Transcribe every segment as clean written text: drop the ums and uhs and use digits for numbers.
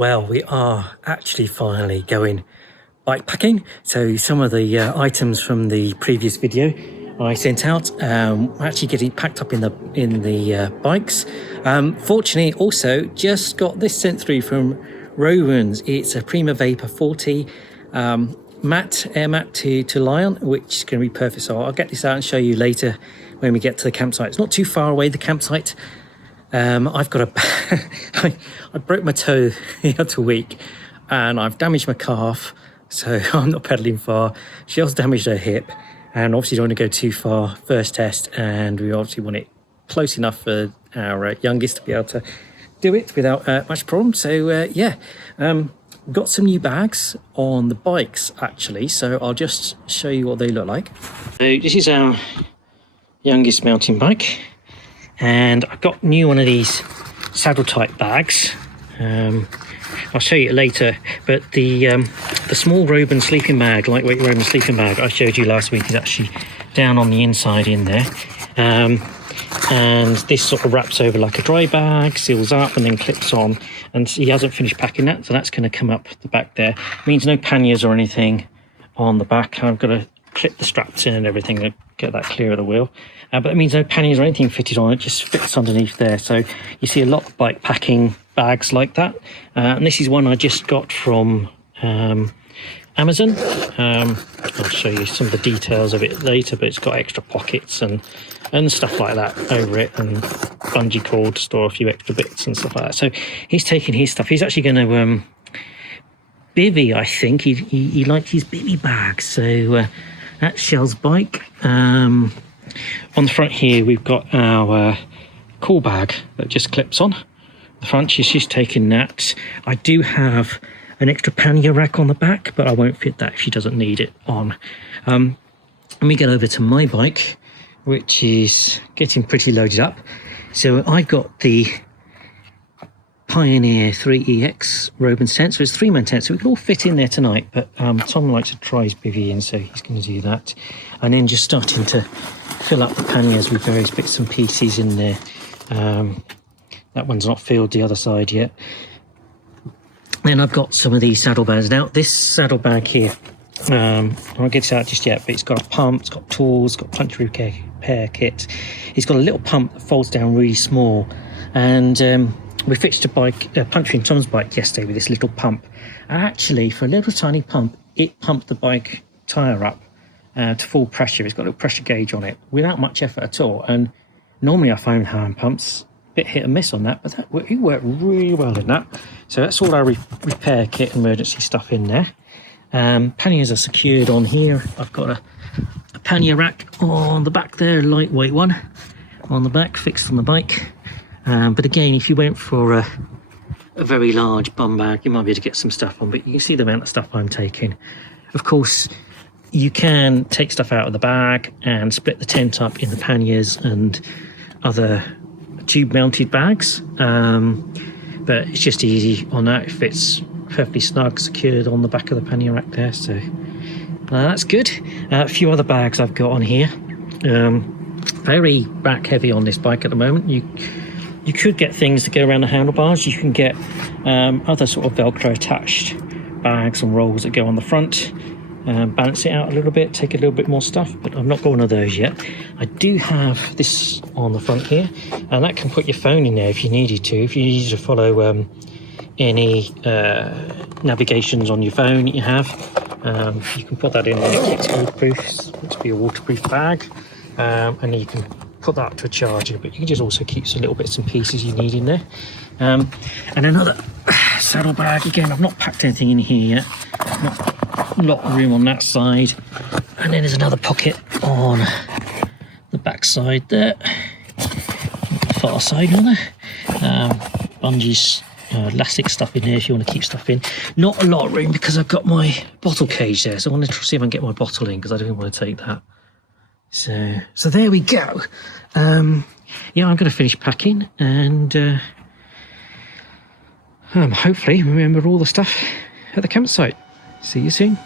Well, we are actually finally going bike packing. So some of the items from the previous video I sent out actually getting packed up in the bikes. Fortunately, also just got this sent through from Rowan's. It's a Prima Vapor 40 air mat to lie on, which is going to be perfect. So I'll get this out and show you later when we get to the campsite. It's not too far away, the campsite. I've got I broke my toe the other week and I've damaged my calf, so I'm not pedaling far. She also damaged her hip, and obviously don't want to go too far first test, and we obviously want it close enough for our youngest to be able to do it without much problem. So got some new bags on the bikes actually, so I'll just show you what they look like. So this is our youngest mountain bike, and I got new one of these saddle type bags. I'll show you later, but the small Roban sleeping bag, lightweight Roban sleeping bag I showed you last week, is actually down on the inside in there, and this sort of wraps over like a dry bag, seals up and then clips on, and he hasn't finished packing that, so that's going to come up the back there. It means no panniers or anything on the back. I've got to clip the straps in and everything to get that clear of the wheel, but it means no panniers or anything fitted on. It just fits underneath there. So you see a lot of bike packing bags like that, and this is one I just got from Amazon. I'll show you some of the details of it later, but it's got extra pockets and stuff like that over it, and bungee cord to store a few extra bits and stuff like that. So he's taking his stuff. He's actually going to bivvy, I think. He likes his bivvy bag. So that's Shell's bike. On the front here we've got our cool bag that just clips on the front. She's taking that. I do have an extra pannier rack on the back, but I won't fit that if she doesn't need it on. Let me get over to my bike, which is getting pretty loaded up. So I've got the Pioneer 3EX Roban tent. So it's a 3-man tent, so we can all fit in there tonight, but Tom likes to try his bivvy in, so he's going to do that. And then just starting to fill up the panniers with various bits and pieces in there. That one's not filled the other side yet. Then I've got some of these saddlebags. Now this saddlebag here, I won't get it out just yet, but it's got a pump, it's got tools, it's got punch repair kit. It's got a little pump that folds down really small, and we fixed a puncturing Tom's bike yesterday with this little pump. And actually, for a little tiny pump, it pumped the bike tyre up to full pressure. It's got a little pressure gauge on it without much effort at all. And normally I find hand pumps a bit hit and miss on that, but it worked really well in that. So that's all our repair kit, emergency stuff in there. Panniers are secured on here. I've got a pannier rack on the back there, lightweight one on the back, fixed on the bike. But again, if you went for a very large bum bag, you might be able to get some stuff on, but you can see the amount of stuff I'm taking. Of course, you can take stuff out of the bag and split the tent up in the panniers and other tube mounted bags, but it's just easy on that. It fits perfectly snug, secured on the back of the pannier rack there, so that's good. A few other bags I've got on here. Very back heavy on this bike at the moment. You could get things to go around the handlebars. You can get other sort of Velcro attached bags and rolls that go on the front, balance it out a little bit, take a little bit more stuff, but I've not got one of those yet. I do have this on the front here, and that can put your phone in there if you needed to. If you needed to follow any navigations on your phone that you have, you can put that in there. It's waterproof. It's meant to be a waterproof bag, and you can put that to a charger, but you can just also keep some little bits and pieces you need in there. And another saddle bag. Again, I've not packed anything in here yet. Not a lot of room on that side. And then there's another pocket on the back side there, far side rather. Bungees, elastic stuff in there if you want to keep stuff in. Not a lot of room because I've got my bottle cage there, so I want to see if I can get my bottle in, because I don't want to take that. So there we go. Yeah, I'm going to finish packing, and hopefully remember all the stuff at the campsite. See you soon.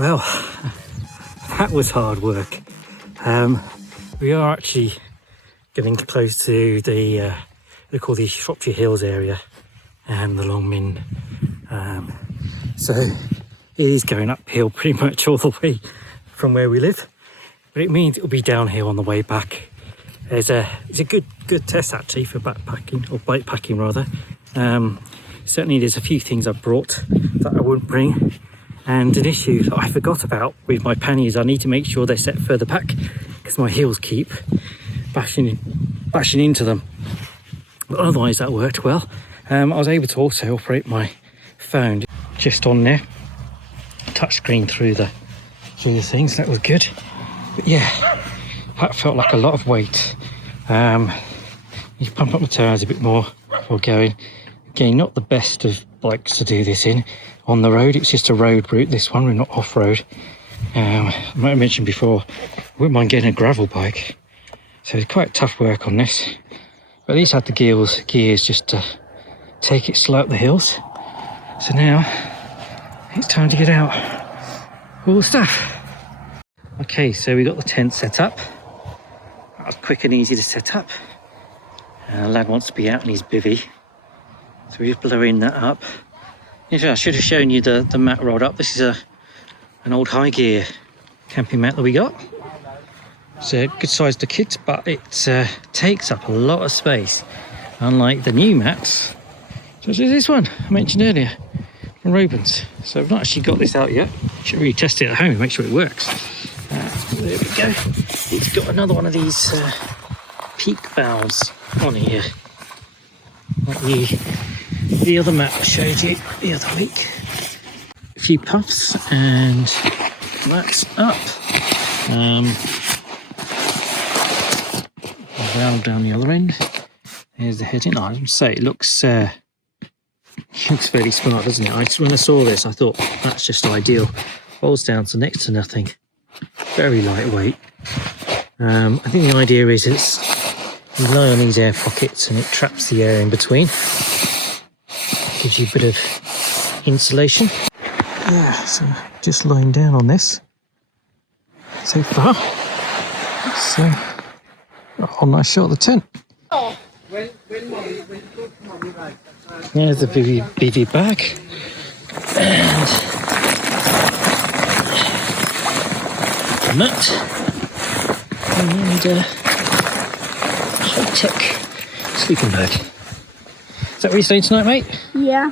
Well, that was hard work. We are actually getting close to the they call the Shropshire Hills area and the Longmin. So it is going uphill pretty much all the way from where we live, but it means it will be downhill on the way back. It's a good test actually for backpacking, or bikepacking rather. Certainly there's a few things I've brought that I wouldn't bring, and an issue that I forgot about with my panniers, I need to make sure they're set further back because my heels keep bashing into them. But otherwise that worked well. I was able to also operate my phone just on there, touchscreen through the things. That was good. But yeah, that felt like a lot of weight. You pump up the tires a bit more before going. Again, not the best of bikes to do this in on the road. It's just a road route, this one. We're not off-road. I might have mentioned before, I wouldn't mind getting a gravel bike. So it's quite tough work on this. But at least I had the gears just to take it slow up the hills. So now it's time to get out all the stuff. Okay, so we got the tent set up. That was quick and easy to set up. The lad wants to be out in his bivvy, so we're just blowing that up. I should have shown you the mat rolled up. This is an old high gear camping mat that we got. It's a good size to kit, but it takes up a lot of space, unlike the new mats. So this is this one I mentioned earlier from Robins. So I've not actually got this out yet. Should really test it at home and make sure it works. There we go. It's got another one of these peak valves on here, like the other mat I showed you the other week. A few puffs and that's up. Valve down the other end. Here's the heading. I would say it looks fairly smart, doesn't it? When I saw this, I thought that's just ideal. Folds down to next to nothing. Very lightweight. I think the idea is you lie on these air pockets and it traps the air in between. Gives you a bit of insulation. Yeah, so just lying down on this so far. So, a nice shot of the tent. There's the bivvy bag. And the mat. And high-tech sleeping bag. Is that what you're saying tonight, mate? Yeah.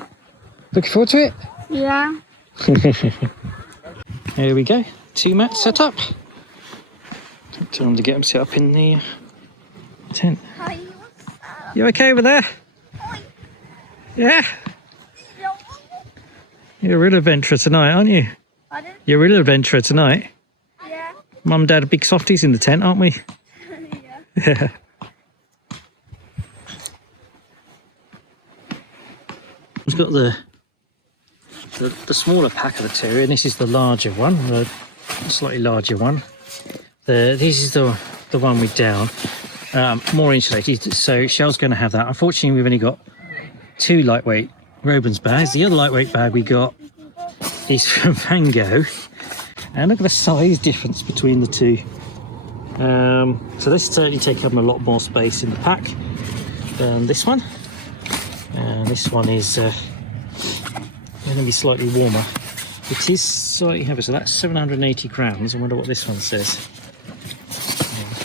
Looking forward to it? Yeah. There we go. 2 mats set up. Time to get them set up in the tent. You okay over there? Yeah. You're a real adventurer tonight, aren't you? Pardon? You're a real adventurer tonight. Yeah. Mum and Dad are big softies in the tent, aren't we? Yeah. We've got the smaller pack of the two, and this is the larger one, the slightly larger one. This is the one with down, more insulated. So Shell's going to have that. Unfortunately, we've only got 2 lightweight Robins bags. The other lightweight bag we got is from Van Gogh, and look at the size difference between the two. So this certainly takes up a lot more space in the pack than this one. And this one is going to be slightly warmer. It is slightly heavier, so that's 780 grams. I wonder what this one says.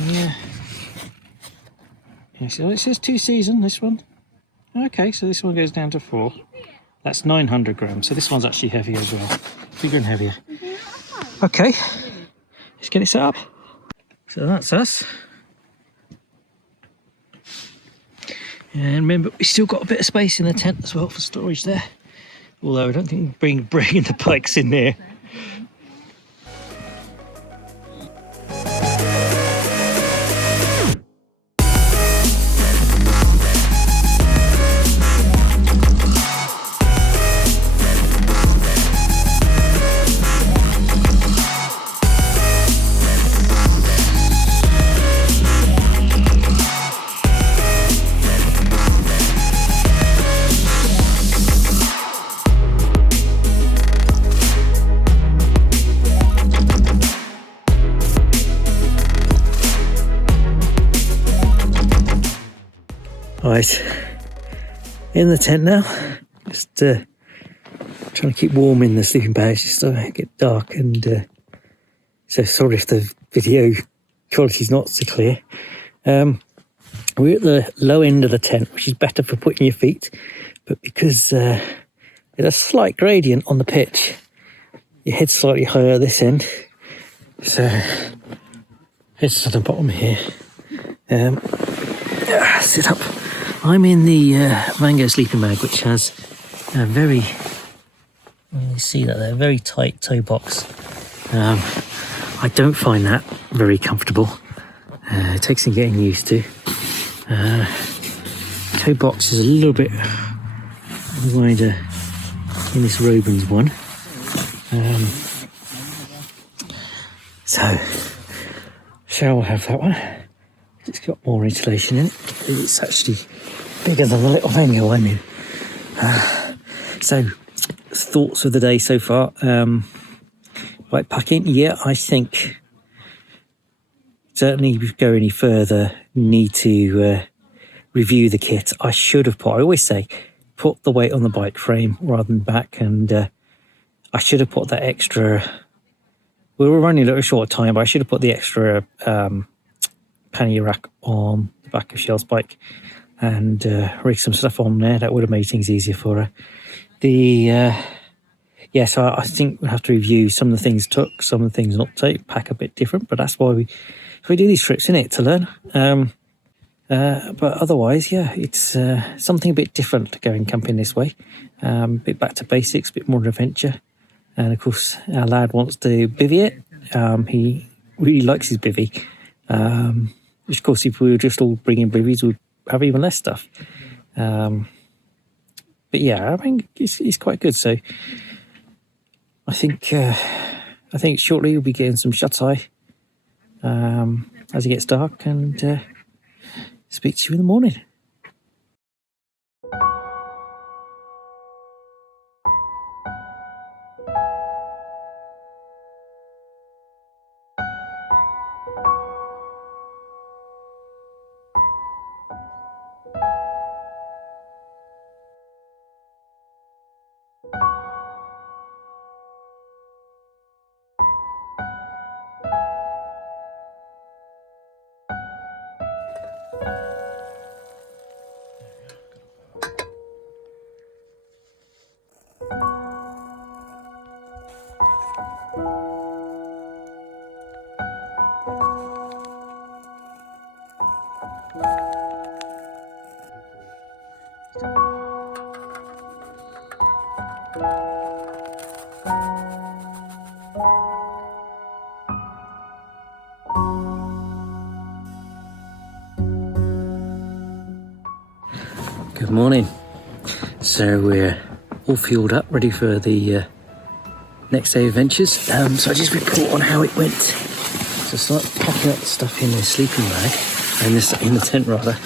Yeah. So it says 2 season, this one. Okay, so this one goes down to 4. That's 900 grams. So this one's actually heavier as well. Bigger and heavier. Okay, let's get it set up. So that's us. And remember, we still got a bit of space in the tent as well for storage there. Although I don't think bringing the bikes in there. Right, in the tent now, just trying to keep warm in the sleeping bags. It's starting to get dark, and so sorry if the video quality is not so clear. We're at the low end of the tent, which is better for putting your feet, but because there's a slight gradient on the pitch, your head's slightly higher at this end, so head's to the bottom here. Sit up. I'm in the Mango sleeping bag, which has a very, you see that there, very tight toe box. I don't find that very comfortable. It takes some getting used to. Toe box is a little bit wider in this Robins one. So shall have that one. It's got more insulation in it. It's actually bigger than the little Mango I'm in. So thoughts of the day so far. Bikepacking, yeah, I think certainly if we go any further, need to review the kit. I should have I always say, put the weight on the bike frame rather than back, and I should have put that extra, we were running a little short time, but I should have put the extra pannier rack on the back of Shell's bike and rig some stuff on there. That would have made things easier for her. So I think we'll have to review some of the things took, some of the things not take, pack a bit different, but that's why we do these trips, innit, to learn. But otherwise, yeah, it's something a bit different going camping this way. A bit back to basics, a bit more adventure. And of course, our lad wants to bivvy it. He really likes his bivvy. Which of course, if we were just all bringing bivvies, we'd have even less stuff. But yeah, I mean, it's quite good. So I think shortly we'll be getting some shut-eye as it gets dark, and speak to you in the morning. Good morning. So we're all fueled up, ready for the next day adventures. So I just report on how it went. So start packing up the stuff in the sleeping bag, and in the tent rather.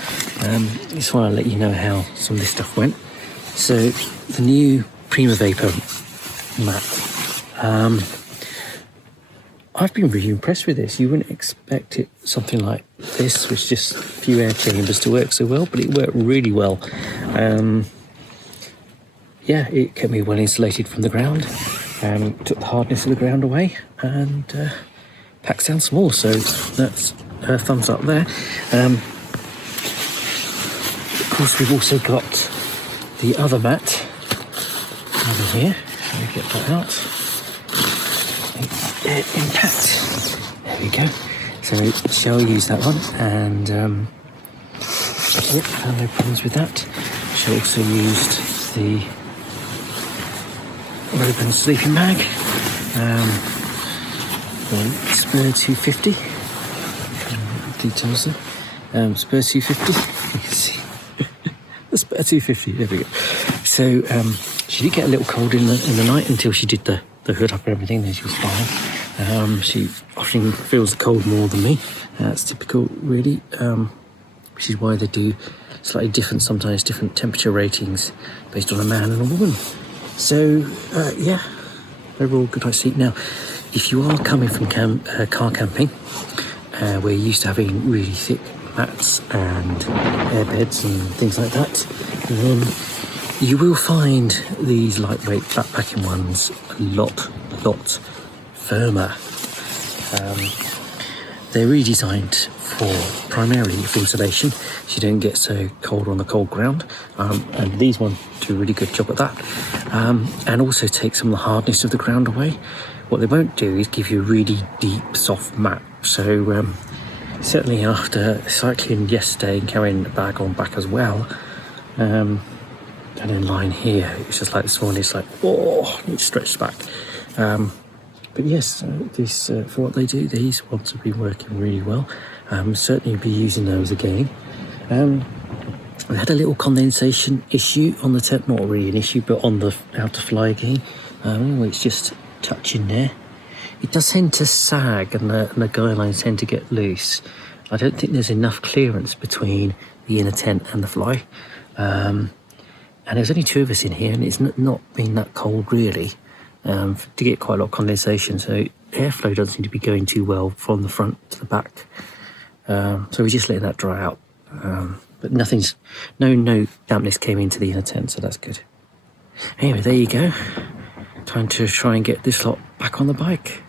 Just want to let you know how some of this stuff went. So the new Prima Vapor mat. I've been really impressed with this. You wouldn't expect it something like this, with just a few air chambers, to work so well, but it worked really well. It kept me well insulated from the ground, took the hardness of the ground away, and packs down some more. So that's a thumbs up there. Of course, we've also got the other mat over here. Let me get that out. Intact. There we go. So Shell used that one, and no problems with that. She also used the Robin sleeping bag, the Spur 250. Details there. Spur 250. You can see the Spur 250. There we go. So she did get a little cold in the night until she did the hood up and everything. Then she was fine. She often feels the cold more than me. That's typical, really. Which is why they do slightly different, sometimes different temperature ratings based on a man and a woman. So overall good night's sleep. Now, if you are coming from car camping, we're used to having really thick mats and air beds and things like that. And then you will find these lightweight backpacking ones a lot firmer. They're redesigned for primarily for insulation, so you don't get so cold on the cold ground. And these ones do a really good job at that. And also take some of the hardness of the ground away. What they won't do is give you a really deep, soft mat. So certainly after cycling yesterday and carrying the bag on back as well, and then lying here, it's just like this morning, it's like, oh, it stretched back. But yes, this for what they do, these ones have been working really well. Certainly be using those again. We had a little condensation issue on the tent, not really an issue, but on the how to fly again. It's just touching there. It does tend to sag and the guy lines tend to get loose. I don't think there's enough clearance between the inner tent and the fly. And there's only 2 of us in here, and it's not been that cold really. To get quite a lot of condensation, so airflow doesn't seem to be going too well from the front to the back. So we're just letting that dry out. But no dampness came into the inner tent, so that's good. Anyway, there you go. Time to try and get this lot back on the bike.